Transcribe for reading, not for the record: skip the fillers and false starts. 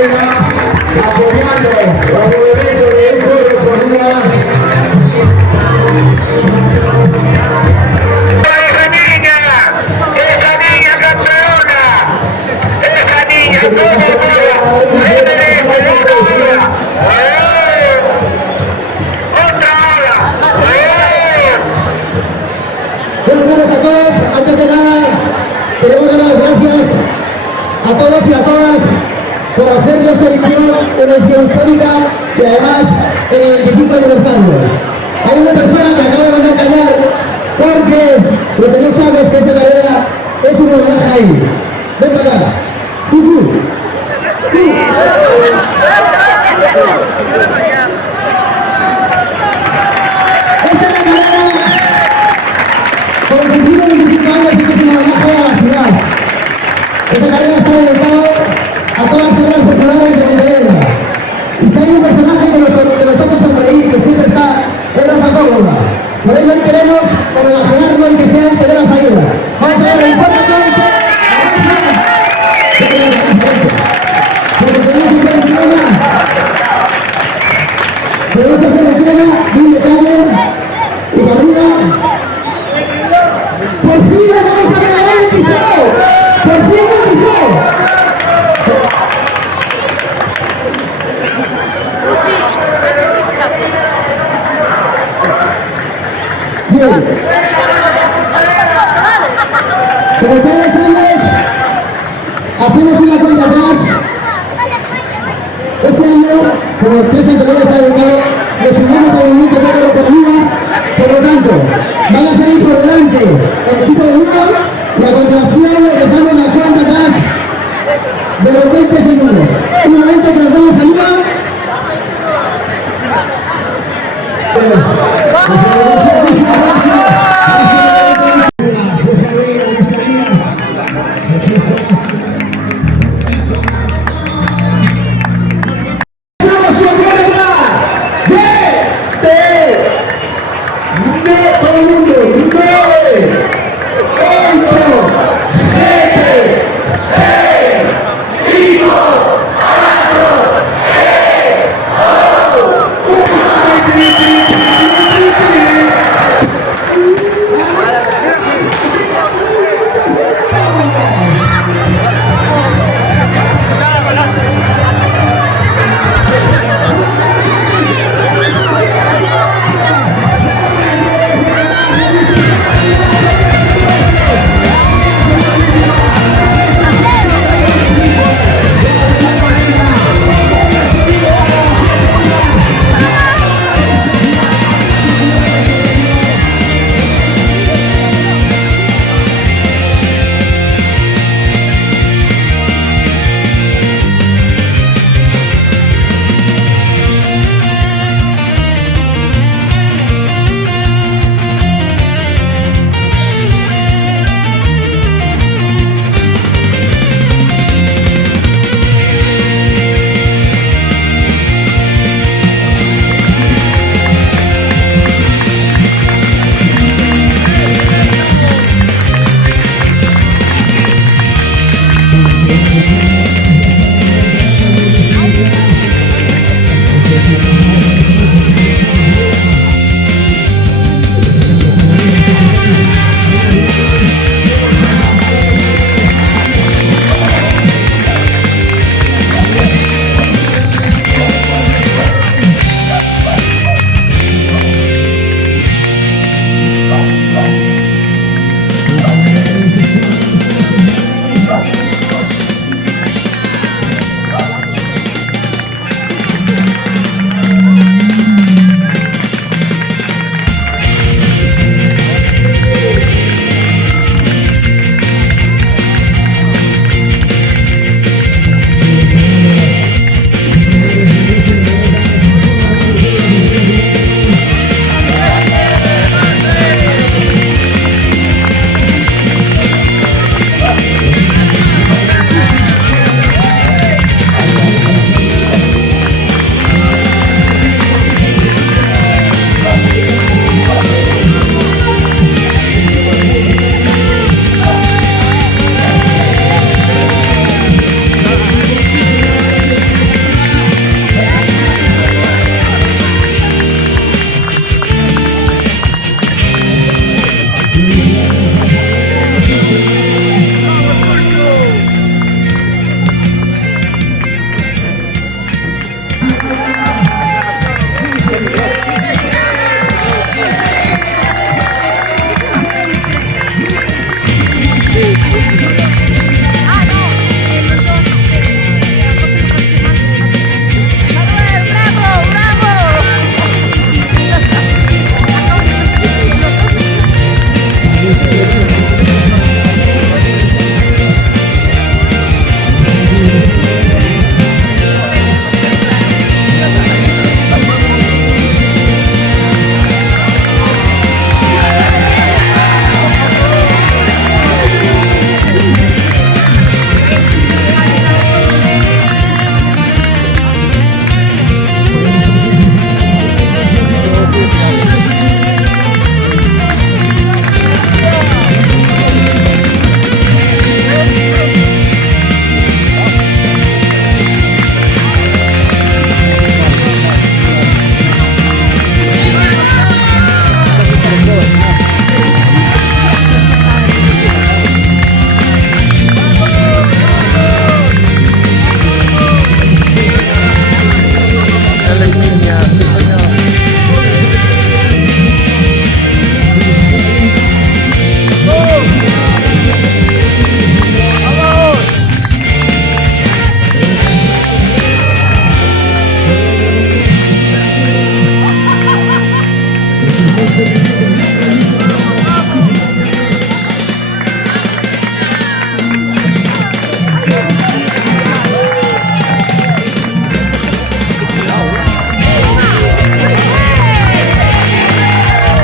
apoyando los movimientos de un pueblo con una... Buenas tardes a todos. Antes de nada, queremos dar las gracias a todos y a todas por hacer de esta edición una edición histórica y además en el 25 aniversario. Hay una persona que acaba de mandar callar porque lo que no sabes es que esta carrera es un homenaje a él. Ven para acá. Esta es la carrera por cumplir 25 años y es un homenaje a la ciudad. Esta carrera está dedicada a todas las carreras populares de Pontevedra. Y si hay un personaje que nos hace sonreír, que siempre está, es Rafa Córdoba. Por ello hoy queremos homenajearlo y que sea el que dé la salida. Vamos a dar un fuerte aplauso a Rafa. Porque tenemos que hacer entrega. Podemos hacer entrega de un detalle y para arriba. ¡Por fin le vamos a regalar el tiseo! ¡Por fin el tiseo! Bien. Como todos los años, hacemos una cuenta atrás. Este año, como los 3 anteriores ha dedicado, nos sumamos al movimiento de la economía. Por lo tanto, van a salir por delante el equipo de uno y a continuación empezamos la cuenta atrás de los 20 segundos. Un momento que nos damos salida.